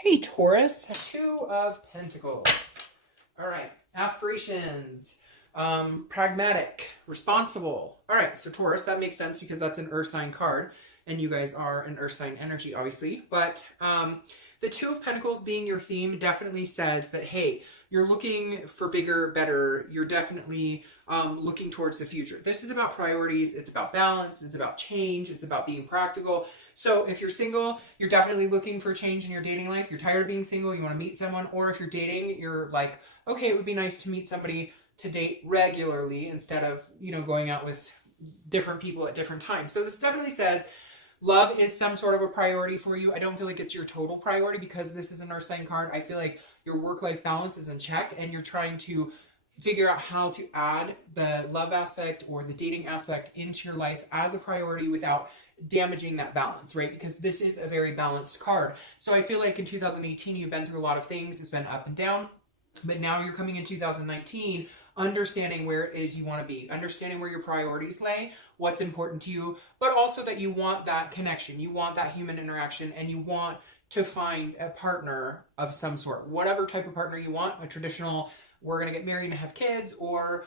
Hey, Taurus, Two of Pentacles. All right, aspirations, pragmatic, responsible. All right, so Taurus, that makes sense because that's an earth sign card, and you guys are an earth sign energy, obviously. But the Two of Pentacles being your theme definitely says that, hey, you're looking for bigger, better. You're definitely looking towards the future. This is about priorities. It's about balance. It's about change. It's about being practical. So if you're single, you're definitely looking for change in your dating life. You're tired of being single. You want to meet someone. Or if you're dating, you're like, okay, it would be nice to meet somebody to date regularly instead of, going out with different people at different times. So this definitely says love is some sort of a priority for you. I don't feel like it's your total priority because this is an earth sign card. I feel like your work-life balance is in check and you're trying to figure out how to add the love aspect or the dating aspect into your life as a priority without damaging that balance, right? Because this is a very balanced card. So I feel like in 2018, you've been through a lot of things. It's been up and down, but now you're coming in 2019, understanding where it is you want to be, understanding where your priorities lay, what's important to you, but also that you want that connection, you want that human interaction, and you want to find a partner of some sort, whatever type of partner you want, a traditional, we're going to get married and have kids, or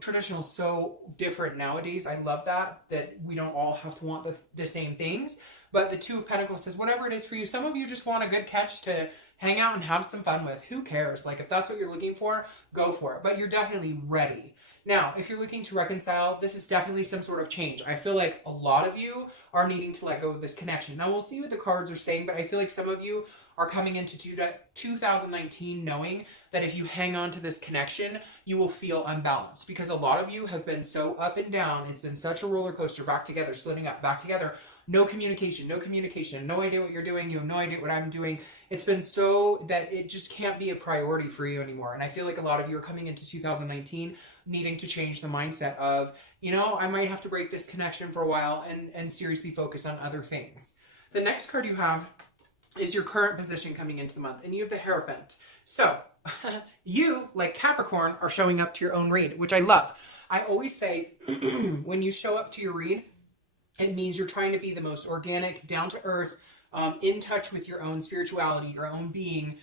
traditional is so different nowadays. I love that we don't all have to want the same things. But the Two of Pentacles says whatever it is for you. Some of you just want a good catch to hang out and have some fun with. Who cares? Like if that's what you're looking for, go for it. But you're definitely ready. Now, if you're looking to reconcile, this is definitely some sort of change. I feel like a lot of you are needing to let go of this connection. Now, we'll see what the cards are saying, but I feel like some of you are coming into 2019 knowing that if you hang on to this connection, you will feel unbalanced because a lot of you have been so up and down. It's been such a roller coaster, back together, splitting up, back together. No communication, no idea what you're doing. You have no idea what I'm doing. It's been so that it just can't be a priority for you anymore. And I feel like a lot of you are coming into 2019 needing to change the mindset of, I might have to break this connection for a while and seriously focus on other things. The next card you have is your current position coming into the month, and you have the Hierophant. So you, like Capricorn, are showing up to your own read, which I love. I always say when you show up to your read, it means you're trying to be the most organic, down to earth, in touch with your own spirituality, your own being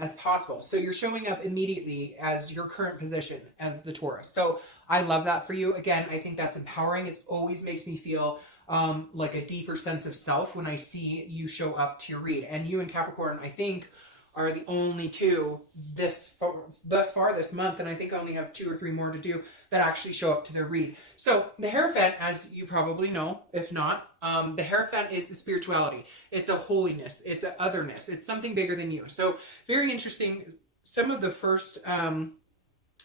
as possible. So you're showing up immediately as your current position as the Taurus. So I love that for you. Again, I think that's empowering. It always makes me feel like a deeper sense of self when I see you show up to your read. And you and Capricorn, I think, are the only two thus far this month, and I think I only have 2 or 3 more to do that actually show up to their read. So the Hierophant, as you probably know, if not, the Hierophant is the spirituality. It's a holiness. It's an otherness. It's something bigger than you. So very interesting. Some of the first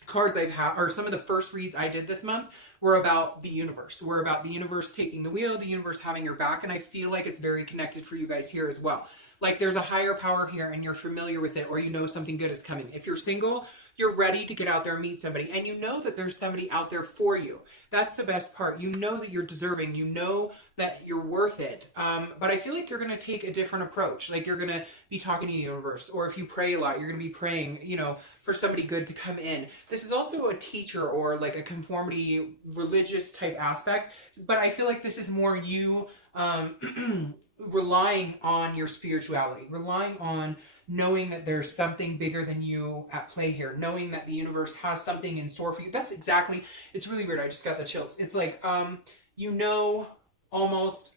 cards I've had, or some of the first reads I did this month, were about the universe. We're about the universe taking the wheel, the universe having your back, and I feel like it's very connected for you guys here as well. Like there's a higher power here and you're familiar with it, or you know something good is coming. If you're single, you're ready to get out there and meet somebody, and you know that there's somebody out there for you. That's the best part. You know that you're deserving. You know that you're worth it. But I feel like you're going to take a different approach. Like you're going to be talking to the universe, or if you pray a lot, you're going to be praying, for somebody good to come in. This is also a teacher or like a conformity religious type aspect, but I feel like this is more you relying on your spirituality, relying on knowing that there's something bigger than you at play here, knowing that the universe has something in store for you. That's exactly, it's really weird. I just got the chills. It's like, almost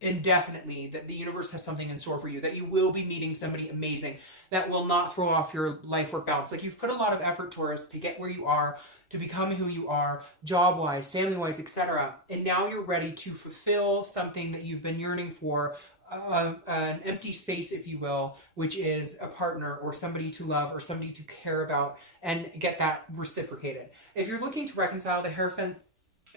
indefinitely that the universe has something in store for you, that you will be meeting somebody amazing that will not throw off your life work balance. Like you've put a lot of effort, Taurus, to get where you are, to become who you are, job-wise, family-wise, etc. And now you're ready to fulfill something that you've been yearning for, an empty space, if you will, which is a partner or somebody to love or somebody to care about, and get that reciprocated. If you're looking to reconcile, the Hierophant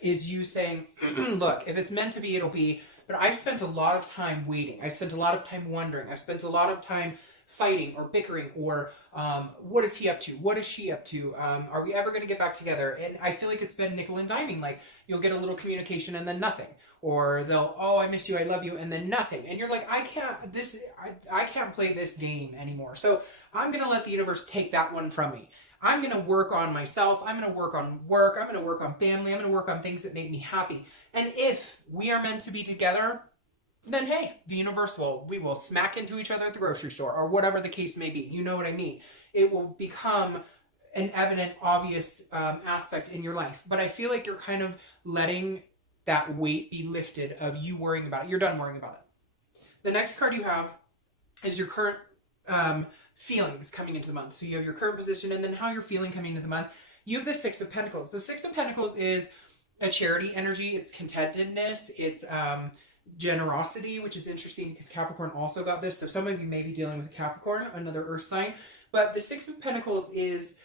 is you saying, look, if it's meant to be, it'll be. But I've spent a lot of time waiting. I've spent a lot of time wondering. I've spent a lot of time fighting or bickering or what is he up to? What is she up to? Are we ever going to get back together? And I feel like it's been nickel and diming. Like you'll get a little communication and then nothing. Or they'll, oh, I miss you, I love you, and then nothing. And you're like, I can't play this game anymore. So I'm going to let the universe take that one from me. I'm going to work on myself. I'm going to work on work. I'm going to work on family. I'm going to work on things that make me happy. And if we are meant to be together, then hey, the universe we will smack into each other at the grocery store, or whatever the case may be. You know what I mean? It will become an evident, obvious aspect in your life. But I feel like you're kind of letting that weight be lifted of you worrying about it. You're done worrying about it. The next card you have is your current feelings coming into the month. So you have your current position and then how you're feeling coming into the month. You have the Six of Pentacles. The Six of Pentacles is a charity energy. It's contentedness. It's generosity, which is interesting because Capricorn also got this. So some of you may be dealing with Capricorn, another earth sign. But the Six of Pentacles is,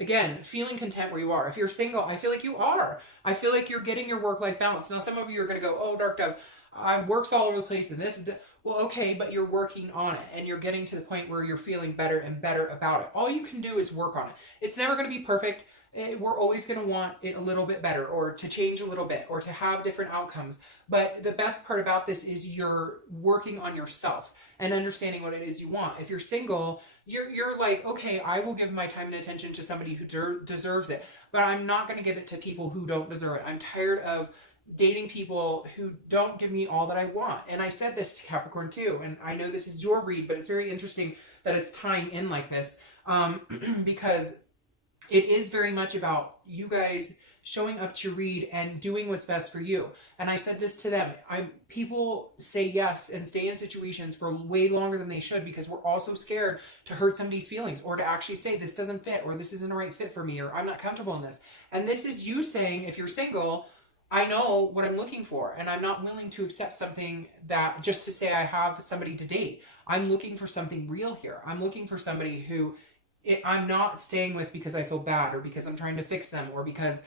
again, feeling content where you are. If you're single, I feel like you are. I feel like you're getting your work-life balance. Now, some of you are going to go, oh, Dark Dove, I work's all over the place and this. Well, okay, but you're working on it and you're getting to the point where you're feeling better and better about it. All you can do is work on it. It's never going to be perfect. We're always going to want it a little bit better or to change a little bit or to have different outcomes. But the best part about this is you're working on yourself and understanding what it is you want. If you're single, you're like, okay, I will give my time and attention to somebody who deserves it, but I'm not going to give it to people who don't deserve it. I'm tired of dating people who don't give me all that I want. And I said this to Capricorn too, and I know this is your read, but it's very interesting that it's tying in like this because it is very much about you guys showing up to read and doing what's best for you. And I said this to them. People say yes and stay in situations for way longer than they should because we're also scared to hurt somebody's feelings or to actually say this doesn't fit or this isn't a right fit for me or I'm not comfortable in this. And this is you saying, if you're single, I know what I'm looking for and I'm not willing to accept something that just to say I have somebody to date. I'm looking for something real here. I'm looking for somebody who I'm not staying with because I feel bad or because I'm trying to fix them or because,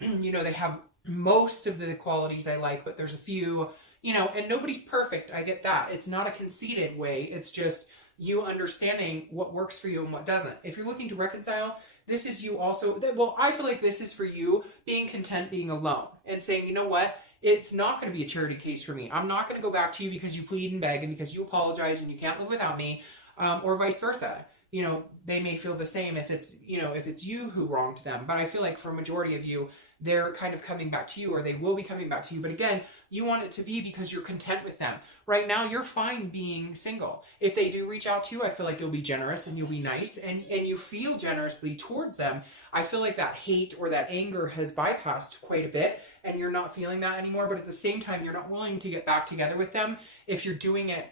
you know, they have most of the qualities I like, but there's a few, you know, and nobody's perfect. I get that. It's not a conceited way. It's just you understanding what works for you and what doesn't. If you're looking to reconcile, this is you also, well, I feel like this is for you being content being alone and saying, you know what? It's not going to be a charity case for me. I'm not going to go back to you because you plead and beg and because you apologize and you can't live without me, or vice versa. You know, they may feel the same if it's, you know, if it's you who wronged them. But I feel like for a majority of you, they're kind of coming back to you or they will be coming back to you. But again, you want it to be because you're content with them. Right now, you're fine being single. If they do reach out to you, I feel like you'll be generous and you'll be nice and you feel generously towards them. I feel like that hate or that anger has bypassed quite a bit and you're not feeling that anymore. But at the same time, you're not willing to get back together with them if you're doing it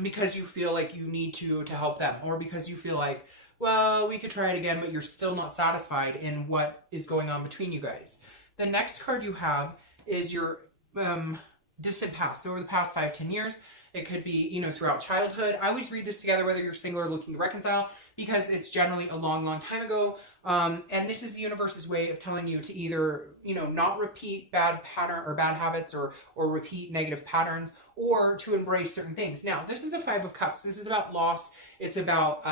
because you feel like you need to help them or because you feel like, well, we could try it again, but you're still not satisfied in what is going on between you guys. The next card you have is your distant past. So over the past 5-10 years, it could be, you know, throughout childhood. I always read this together, whether you're single or looking to reconcile, because it's generally a long, long time ago. And this is the universe's way of telling you to either, you know, not repeat bad pattern or bad habits or repeat negative patterns or to embrace certain things. Now, this is a Five of Cups. This is about loss. It's about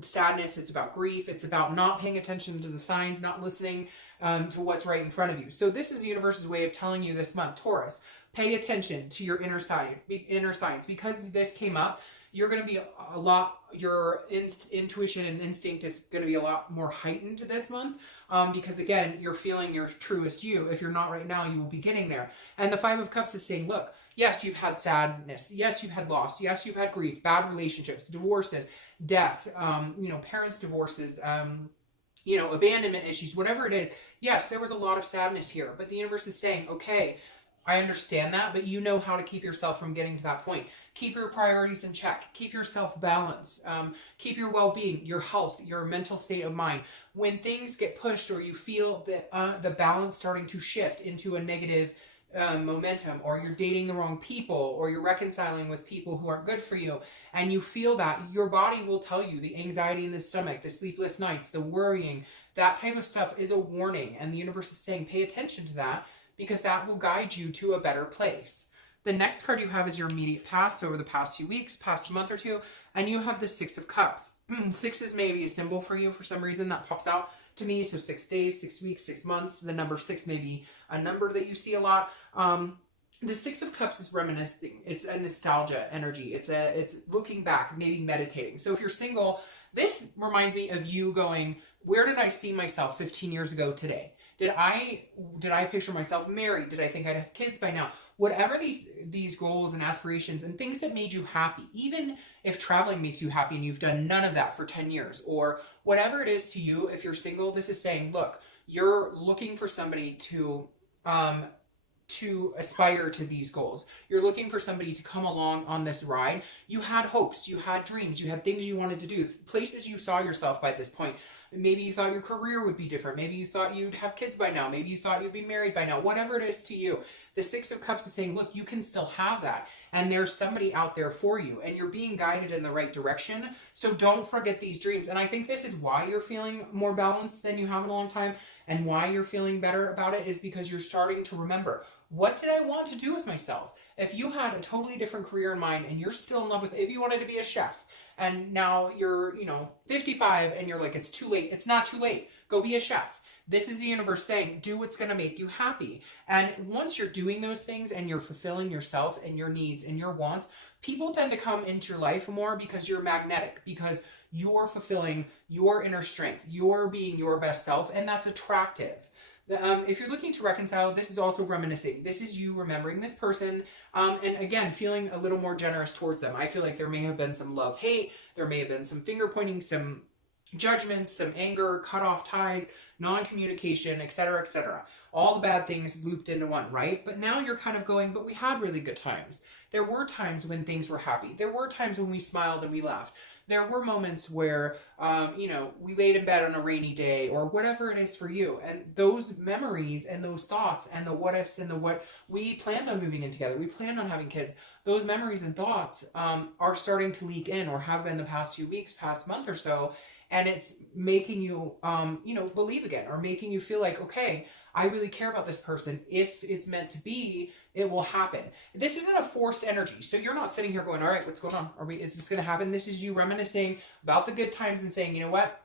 sadness. It's about grief. It's about not paying attention to the signs, not listening to what's right in front of you. So this is the universe's way of telling you this month, Taurus, pay attention to your inner signs. Because this came up, you're going to be a lot, your intuition and instinct is going to be a lot more heightened this month because, again, you're feeling your truest you. If you're not right now, you will be getting there. And the Five of Cups is saying, look, yes, you've had sadness. Yes, you've had loss. Yes, you've had grief, bad relationships, divorces, death, you know, parents' divorces, you know, abandonment issues, whatever it is. Yes, there was a lot of sadness here, but the universe is saying, okay, I understand that, but you know how to keep yourself from getting to that point. Keep your priorities in check. Keep yourself balanced. Keep your well-being, your health, your mental state of mind. When things get pushed or you feel that the balance starting to shift into a negative momentum, or you're dating the wrong people, or you're reconciling with people who aren't good for you, and you feel that, your body will tell you the anxiety in the stomach, the sleepless nights, the worrying, that type of stuff is a warning. And the universe is saying, pay attention to that, because that will guide you to a better place. The next card you have is your immediate past, so over the past few weeks, past month or two, and you have the Six of Cups. 6 is maybe a symbol for you for some reason that pops out to me. So 6 days, 6 weeks, 6 months. The number 6 may be a number that you see a lot. The Six of Cups is reminiscing. It's a nostalgia energy. It's looking back, maybe meditating. So if you're single, this reminds me of you going, where did I see myself 15 years ago today? Did I picture myself married? Did I think I'd have kids by now? whatever these goals and aspirations and things that made you happy, even if traveling makes you happy and you've done none of that for 10 years, or whatever it is to you, if you're single, this is saying, look, you're looking for somebody to aspire to these goals. You're looking for somebody to come along on this ride. You had hopes, you had dreams, you had things you wanted to do, places you saw yourself by this point. Maybe you thought your career would be different. Maybe you thought you'd have kids by now. Maybe you thought you'd be married by now. Whatever it is to you. The Six of Cups is saying, look, you can still have that. And there's somebody out there for you. And you're being guided in the right direction. So don't forget these dreams. And I think this is why you're feeling more balanced than you have in a long time. And why you're feeling better about it is because you're starting to remember, what did I want to do with myself? If you had a totally different career in mind and you're still in love with, if you wanted to be a chef, and now you're, 55 and you're like, it's too late. It's not too late. Go be a chef. This is the universe saying, do what's going to make you happy. And once you're doing those things and you're fulfilling yourself and your needs and your wants, people tend to come into your life more because you're magnetic, because you're fulfilling your inner strength. You're being your best self, and that's attractive. If you're looking to reconcile, this is also reminiscing. This is you remembering this person, and again, feeling a little more generous towards them. I feel like there may have been some love-hate, there may have been some finger-pointing, some judgments, some anger, cut-off ties, non-communication, etc., etc. All the bad things looped into one, right? But now you're kind of going, but we had really good times. There were times when things were happy. There were times when we smiled and we laughed. There were moments where, we laid in bed on a rainy day or whatever it is for you. And those memories and those thoughts and the what ifs and the what, we planned on moving in together. We planned on having kids. Those memories and thoughts are starting to leak in, or have been the past few weeks, past month or so. And it's making you, believe again, or making you feel like, okay, I really care about this person. If it's meant to be, it will happen. This isn't a forced energy. So you're not sitting here going, all right, what's going on? Is this going to happen? This is you reminiscing about the good times and saying, you know what?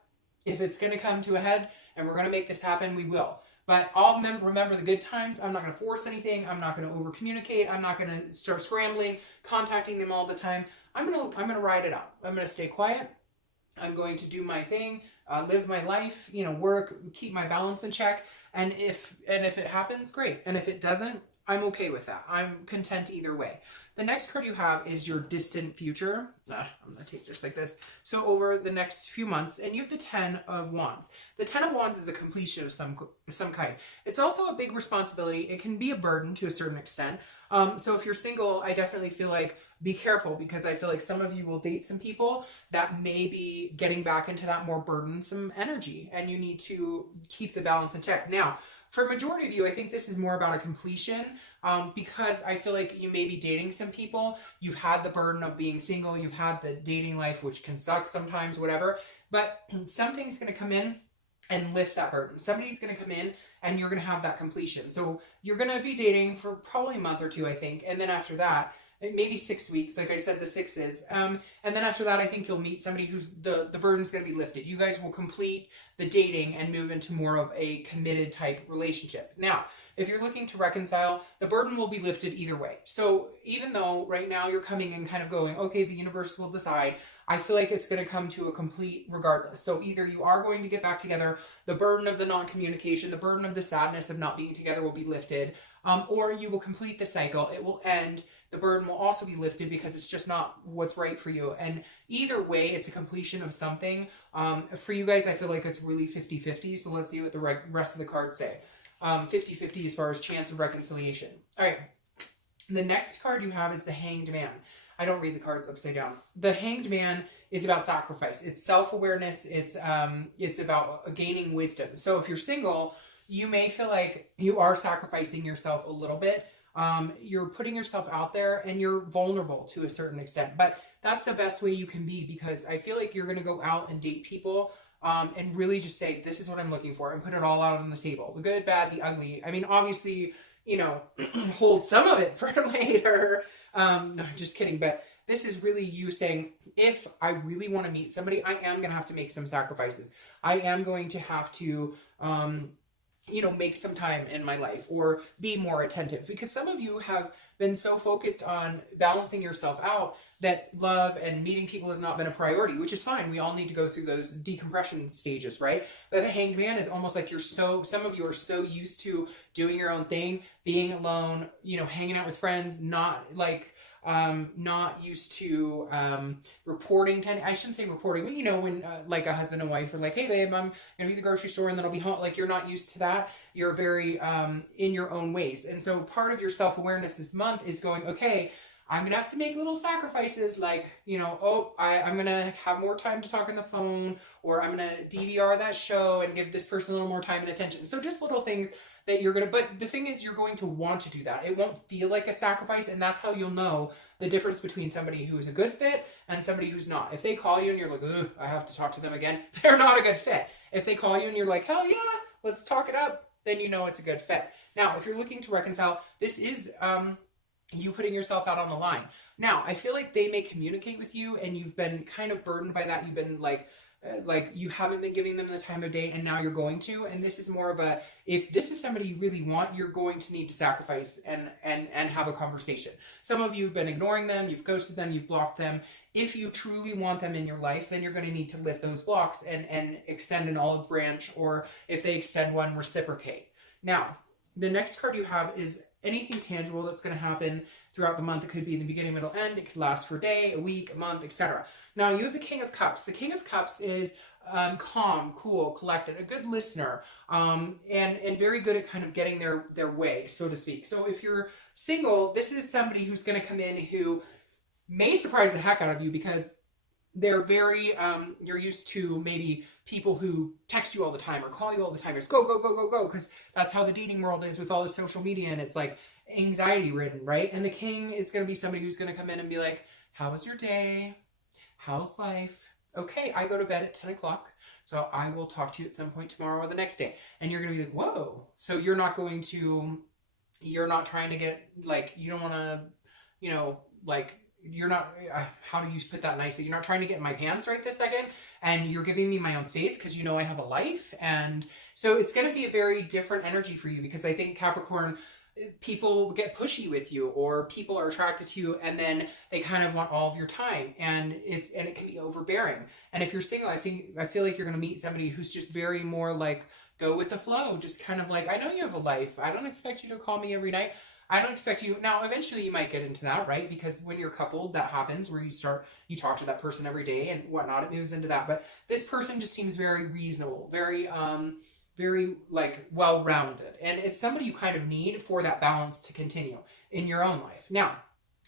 If it's going to come to a head and we're going to make this happen, we will. But I'll remember the good times. I'm not going to force anything. I'm not going to over communicate. I'm not going to start scrambling, contacting them all the time. I'm going to ride it out. I'm going to stay quiet. I'm going to do my thing, live my life, work, keep my balance in check. And if it happens, great. And if it doesn't, I'm okay with that. I'm content either way. The next card you have is your distant future. I'm going to take this like this. So over the next few months, and you have the 10 of Wands. The 10 of Wands is a completion of some kind. It's also a big responsibility. It can be a burden to a certain extent. So if you're single, I definitely feel like be careful, because I feel like some of you will date some people that may be getting back into that more burdensome energy, and you need to keep the balance in check. Now, for a majority of you, I think this is more about a completion, because I feel like you may be dating some people. You've had the burden of being single. You've had the dating life, which can suck sometimes, whatever. But something's going to come in and lift that burden. Somebody's going to come in and you're going to have that completion. So you're going to be dating for probably a month or two, I think. And then after that, maybe 6 weeks, like I said, the 6s. And then after that, I think you'll meet somebody who's the burden's going to be lifted. You guys will complete the dating and move into more of a committed type relationship. Now, if you're looking to reconcile, the burden will be lifted either way. So even though right now you're coming and kind of going, okay, the universe will decide, I feel like it's going to come to a complete regardless. So either you are going to get back together, the burden of the non-communication, the burden of the sadness of not being together will be lifted, or you will complete the cycle, it will end. The burden will also be lifted because it's just not what's right for you. And either way, it's a completion of something. For you guys, I feel like it's really 50-50. So let's see what the rest of the cards say. 50-50 as far as chance of reconciliation. All right. The next card you have is the Hanged Man. I don't read the cards upside down. The Hanged Man is about sacrifice. It's self-awareness. It's about gaining wisdom. So if you're single, you may feel like you are sacrificing yourself a little bit. You're putting yourself out there and you're vulnerable to a certain extent, but that's the best way you can be, because I feel like you're going to go out and date people, and really just say, this is what I'm looking for, and put it all out on the table. The good, bad, the ugly. I mean, obviously, hold some of it for later. No, just kidding. But this is really you saying, if I really want to meet somebody, I am going to have to make some sacrifices. I am going to have to, make some time in my life, or be more attentive, because some of you have been so focused on balancing yourself out that love and meeting people has not been a priority, which is fine. We all need to go through those decompression stages, right? But the Hanged Man is almost like some of you are so used to doing your own thing, being alone, you know, hanging out with friends, not used to reporting. I shouldn't say reporting, but you know, when like a husband and wife are like, hey babe, I'm gonna be at the grocery store and then I'll be home. Like, you're not used to that. You're very in your own ways. And so part of your self-awareness this month is going, okay, I'm going to have to make little sacrifices, like, you know, oh, I'm going to have more time to talk on the phone, or I'm going to DVR that show and give this person a little more time and attention. So just little things that you're going to, but the thing is, you're going to want to do that. It won't feel like a sacrifice, and that's how you'll know the difference between somebody who is a good fit and somebody who's not. If they call you and you're like, ugh, I have to talk to them again, they're not a good fit. If they call you and you're like, hell yeah, let's talk it up, then you know it's a good fit. Now, if you're looking to reconcile, this is you putting yourself out on the line. Now, I feel like they may communicate with you and you've been kind of burdened by that. You've been like you haven't been giving them the time of day, and now you're going to. And this is more of a, if this is somebody you really want, you're going to need to sacrifice and have a conversation. Some of you have been ignoring them, you've ghosted them, you've blocked them. If you truly want them in your life, then you're going to need to lift those blocks and extend an olive branch, or if they extend one, reciprocate. Now, the next card you have is anything tangible that's going to happen throughout the month. It could be in the beginning, middle, end. It could last for a day, a week, a month, etc. Now, you have the King of Cups. The King of Cups is calm, cool, collected, a good listener, and very good at kind of getting their way, so to speak. So if you're single, this is somebody who's going to come in who may surprise the heck out of you, because they're very, you're used to maybe people who text you all the time or call you all the time. It's go, go, go, go, go, because that's how the dating world is with all the social media, and it's like anxiety ridden, right? And the king is going to be somebody who's going to come in and be like, how was your day? How's life? Okay, I go to bed at 10 o'clock, so I will talk to you at some point tomorrow or the next day. And you're going to be like, whoa. So you're not trying to get, like, you don't want to, you know, like, you're not, how do you put that nicely? You're not trying to get in my pants right this second, and you're giving me my own space because you know I have a life. And so it's going to be a very different energy for you, because I think Capricorn, people get pushy with you, or people are attracted to you and then they kind of want all of your time, and it can be overbearing. And if you're single, I feel like you're going to meet somebody who's just very more like go with the flow, just kind of like, I know you have a life. I don't expect you to call me every night. I don't expect you. Now, eventually you might get into that, right? Because when you're coupled, that happens, where you talk to that person every day and whatnot. It moves into that. But this person just seems very reasonable, very like well-rounded. And it's somebody you kind of need for that balance to continue in your own life. Now,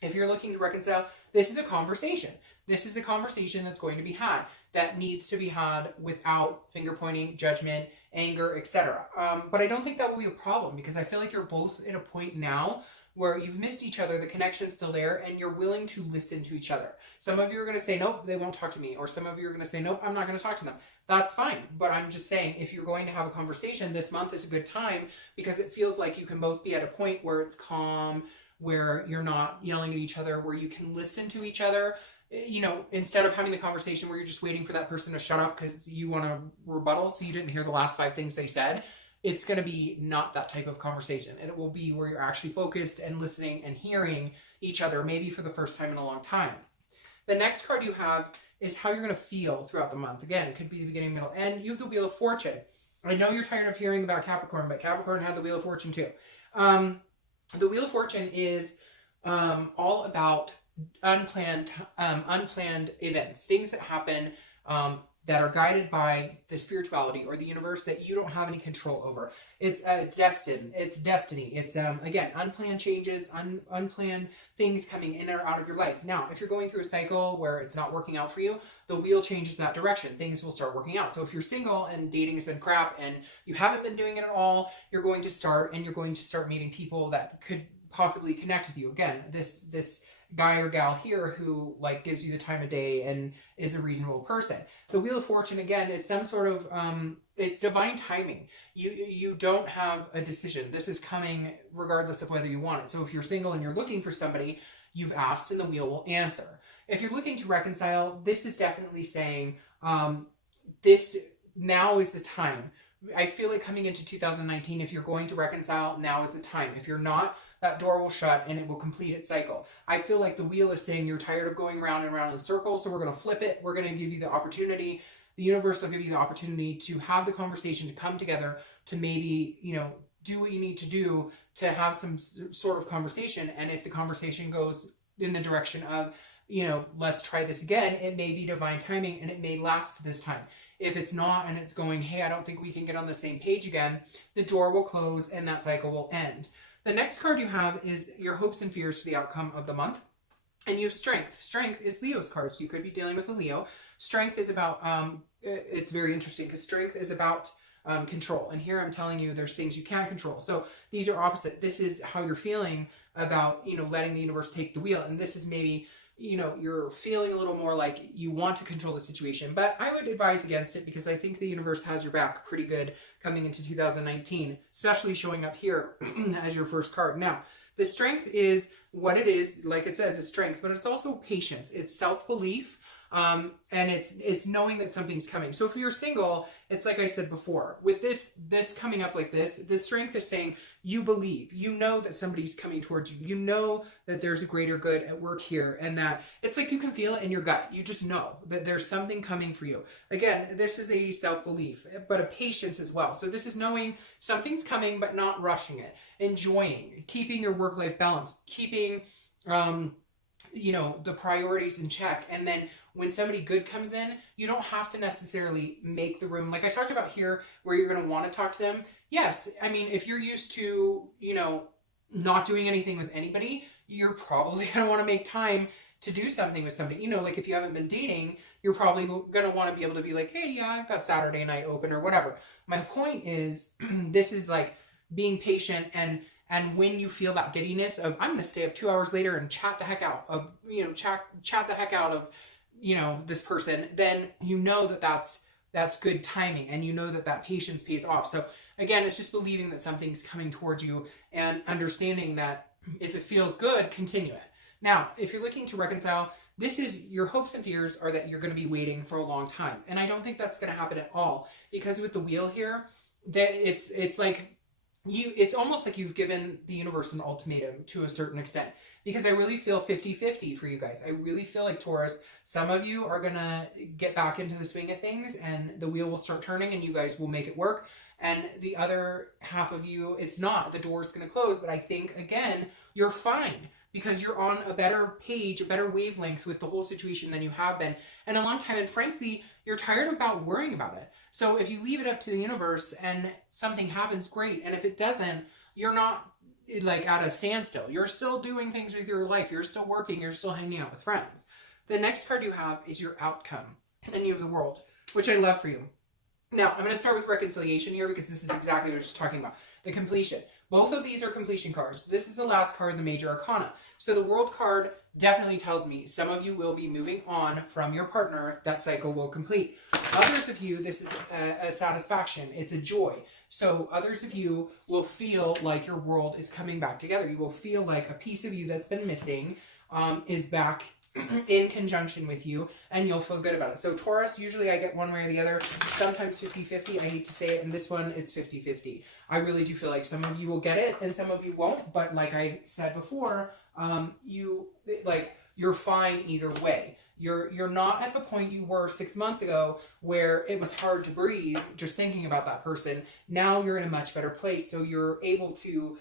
if you're looking to reconcile, this is a conversation. This is a conversation that's going to be had, that needs to be had without finger pointing, judgment, anger, etc. But I don't think that will be a problem, because I feel like you're both at a point now where you've missed each other, the connection's still there, and you're willing to listen to each other. Some of you are going to say, nope, they won't talk to me. Or some of you are going to say, nope, I'm not going to talk to them. That's fine. But I'm just saying, if you're going to have a conversation, this month is a good time, because it feels like you can both be at a point where it's calm, where you're not yelling at each other, where you can listen to each other. You know, instead of having the conversation where you're just waiting for that person to shut up because you want to rebuttal so you didn't hear the last 5 things they said. It's going to be not that type of conversation. And it will be where you're actually focused and listening and hearing each other, maybe for the first time in a long time. The next card you have is how you're going to feel throughout the month. Again, it could be the beginning, middle, end. You have the Wheel of Fortune. I know you're tired of hearing about Capricorn, but Capricorn had the Wheel of Fortune too. The Wheel of Fortune is all about unplanned events, things that happen that are guided by the spirituality or the universe that you don't have any control over. It's destiny. It's again, unplanned changes, unplanned things coming in or out of your life. Now, if you're going through a cycle where it's not working out for you, the wheel changes that direction. Things will start working out. So if you're single and dating has been crap and you haven't been doing it at all, you're going to start meeting people that could possibly connect with you. Again, this guy or gal here who like gives you the time of day and is a reasonable person. The Wheel of Fortune, again, is some sort of it's divine timing. You don't have a decision. This is coming regardless of whether you want it. So if you're single and you're looking for somebody, you've asked and the wheel will answer. If you're looking to reconcile, this is definitely saying this now is the time. I feel like coming into 2019, if you're going to reconcile, now is the time. If you're not, that door will shut and it will complete its cycle. I feel like the wheel is saying you're tired of going round and round in circles, so we're going to flip it. We're going to give you the opportunity. The universe will give you the opportunity to have the conversation, to come together, to maybe, you know, do what you need to do to have some sort of conversation. And if the conversation goes in the direction of, you know, let's try this again, it may be divine timing and it may last this time. If it's not and it's going, hey, I don't think we can get on the same page again, the door will close and that cycle will end. The next card you have is your hopes and fears for the outcome of the month. And you have strength. Strength is Leo's card, so you could be dealing with a Leo. Strength is about, it's very interesting because strength is about control. And here I'm telling you there's things you can't control. So these are opposite. This is how you're feeling about, you know, letting the universe take the wheel. And this is maybe, you know, you're feeling a little more like you want to control the situation. But I would advise against it because I think the universe has your back pretty good coming into 2019, especially showing up here as your first card. Now, the strength is what it is, like it says, it's strength, but it's also patience. It's self-belief. And it's knowing that something's coming. So if you're single, it's like I said before, with this coming up like this, the strength is saying you believe, you know that somebody's coming towards you. You know that there's a greater good at work here, and that it's like you can feel it in your gut. You just know that there's something coming for you. Again, this is a self-belief, but a patience as well. So this is knowing something's coming, but not rushing it, enjoying, keeping your work-life balance, keeping, you know, the priorities in check. And then when somebody good comes in, you don't have to necessarily make the room. Like I talked about here, where you're going to want to talk to them. Yes, I mean, if you're used to, you know, not doing anything with anybody, you're probably going to want to make time to do something with somebody. You know, like if you haven't been dating, you're probably going to want to be able to be like, hey, yeah, I've got Saturday night open or whatever. My point is, this is like being patient, and when you feel that giddiness of, I'm going to stay up 2 hours later and chat the heck out of, you know, chat the heck out of, you know, this person, then you know that that's good timing, and you know that that patience pays off. So again, it's just believing that something's coming towards you and understanding that if it feels good, continue it. Now, if you're looking to reconcile, this is your hopes and fears are that you're going to be waiting for a long time. And I don't think that's going to happen at all, because with the wheel here, that it's like it's almost like you've given the universe an ultimatum to a certain extent, because I really feel 50-50 for you guys. I really feel like, Taurus, some of you are going to get back into the swing of things and the wheel will start turning and you guys will make it work. And the other half of you, it's not. The door's going to close. But I think, again, you're fine because you're on a better page, a better wavelength with the whole situation than you have been in a long time. And frankly, you're tired about worrying about it. So if you leave it up to the universe and something happens, great. And if it doesn't, you're not like at a standstill. You're still doing things with your life. You're still working. You're still hanging out with friends. The next card you have is your outcome. And you have the World, which I love for you. Now, I'm going to start with reconciliation here because this is exactly what I was just talking about. The completion. Both of these are completion cards. This is the last card, the Major Arcana. So the World card definitely tells me some of you will be moving on from your partner. That cycle will complete. Others of you, this is a satisfaction. It's a joy. So others of you will feel like your world is coming back together. You will feel like a piece of you that's been missing is back in conjunction with you, and you'll feel good about it. So Taurus, usually I get one way or the other, sometimes 50-50. I hate to say it, and this one, it's 50-50. I really do feel like some of you will get it and some of you won't, but like I said before, you're fine either way. You're not at the point you were 6 months ago where it was hard to breathe just thinking about that person. Now you're in a much better place, so you're able to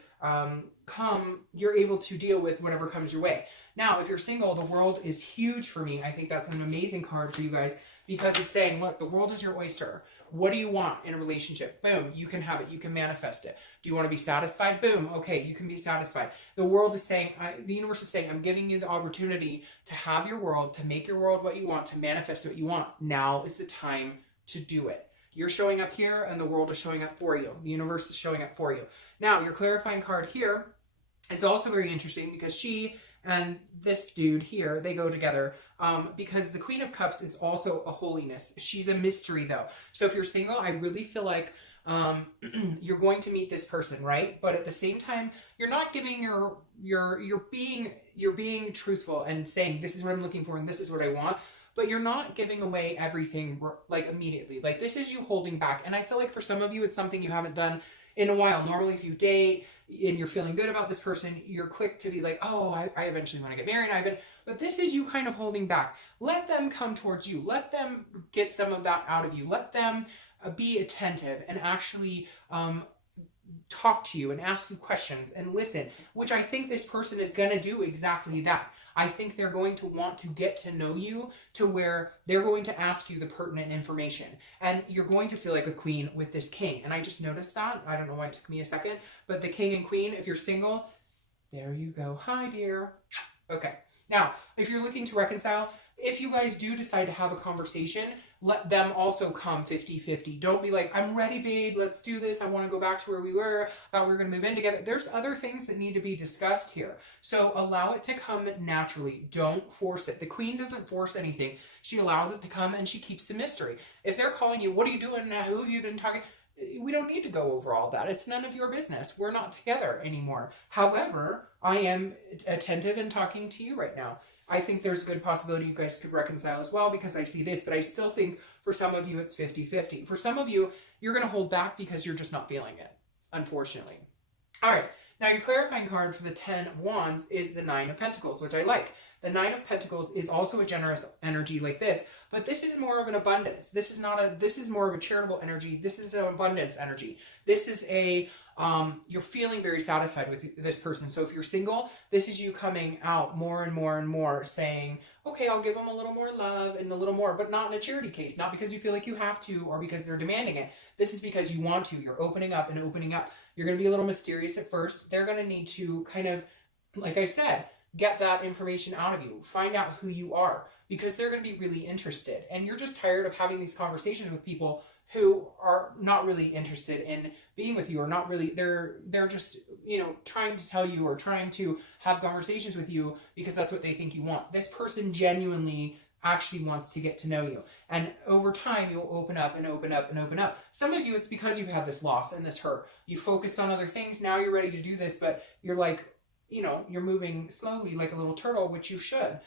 you're able to deal with whatever comes your way. Now, if you're single, the World is huge for me. I think that's an amazing card for you guys because it's saying, look, the world is your oyster. What do you want in a relationship? Boom, you can have it. You can manifest it. Do you want to be satisfied? Boom, okay, you can be satisfied. The world is saying, the universe is saying, I'm giving you the opportunity to have your world, to make your world what you want, to manifest what you want. Now is the time to do it. You're showing up here and the world is showing up for you. The universe is showing up for you. Now, your clarifying card here is also very interesting because she and this dude here, they go together because the Queen of Cups is also a holiness. She's a mystery though. So if you're single, I really feel like you're going to meet this person, right? But at the same time, you're not giving you're being truthful and saying, this is what I'm looking for and this is what I want. But you're not giving away everything like immediately. Like this is you holding back. And I feel like for some of you, it's something you haven't done in a while. Normally if you date, and you're feeling good about this person, you're quick to be like, oh, I eventually want to get married. But this is you kind of holding back. Let them come towards you. Let them get some of that out of you. Let them be attentive and actually talk to you and ask you questions and listen, which I think this person is going to do exactly that. I think they're going to want to get to know you to where they're going to ask you the pertinent information. And you're going to feel like a queen with this king. And I just noticed that. I don't know why it took me a second. But the king and queen, if you're single, there you go. Hi, dear. Okay. Now, if you're looking to reconcile, if you guys do decide to have a conversation, let them also come 50-50. Don't be like, I'm ready, babe. Let's do this. I want to go back to where we were. I thought we were going to move in together. There's other things that need to be discussed here. So allow it to come naturally. Don't force it. The queen doesn't force anything. She allows it to come and she keeps the mystery. If they're calling you, what are you doing now? Who have you been talking? We don't need to go over all that. It's none of your business. We're not together anymore. However, I am attentive and talking to you right now. I think there's a good possibility you guys could reconcile as well because I see this, but I still think for some of you it's 50-50. For some of you, you're going to hold back because you're just not feeling it, unfortunately. All right, now your clarifying card for the 10 of Wands is the 9 of Pentacles, which I like. The 9 of Pentacles is also a generous energy like this, but this is more of an abundance. This is more of a charitable energy. This is an abundance energy. This is a you're feeling very satisfied with this person. So if you're single, this is you coming out more and more and more saying, okay, I'll give them a little more love and a little more, but not in a charity case, not because you feel like you have to or because they're demanding it. This is because you want to. You're opening up and opening up. You're going to be a little mysterious at first. They're going to need to kind of, like I said, get that information out of you. Find out who you are because they're going to be really interested. And you're just tired of having these conversations with people who are not really interested in being with you or not really, they're just, trying to tell you or trying to have conversations with you because that's what they think you want. This person genuinely actually wants to get to know you. And over time, you'll open up and open up and open up. Some of you, it's because you've had this loss and this hurt. You focused on other things. Now you're ready to do this, but you're like, you're moving slowly like a little turtle, which you should.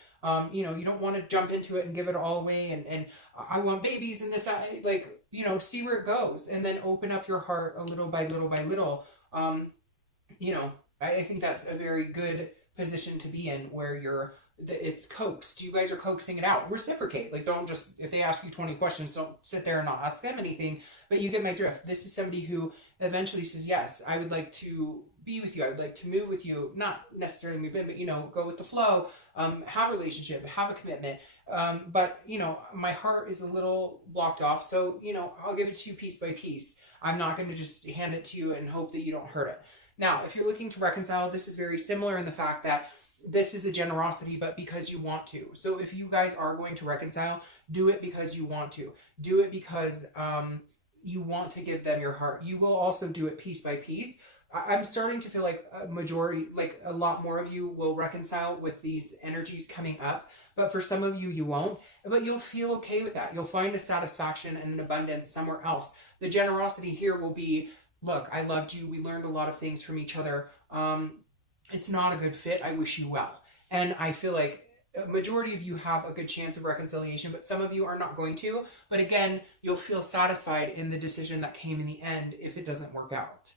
You don't want to jump into it and give it all away and I want babies and this, that, like, see where it goes and then open up your heart a little by little by little. I think that's a very good position to be in where it's coaxed. You guys are coaxing it out. Reciprocate. Like, don't just, if they ask you 20 questions, don't sit there and not ask them anything, but you get my drift. This is somebody who eventually says, yes, I would like to be with you. I would like to move with you, not necessarily move in, but, go with the flow, have a relationship, have a commitment. But my heart is a little blocked off. So, I'll give it to you piece by piece. I'm not going to just hand it to you and hope that you don't hurt it. Now, if you're looking to reconcile, this is very similar in the fact that this is a generosity, but because you want to. So if you guys are going to reconcile, do it because you want to. Do it because you want to give them your heart. You will also do it piece by piece. I'm starting to feel like a majority, like a lot more of you will reconcile with these energies coming up. But for some of you, you won't. But you'll feel okay with that. You'll find a satisfaction and an abundance somewhere else. The generosity here will be, look, I loved you. We learned a lot of things from each other. It's not a good fit. I wish you well. And I feel like a majority of you have a good chance of reconciliation, but some of you are not going to. But again, you'll feel satisfied in the decision that came in the end if it doesn't work out.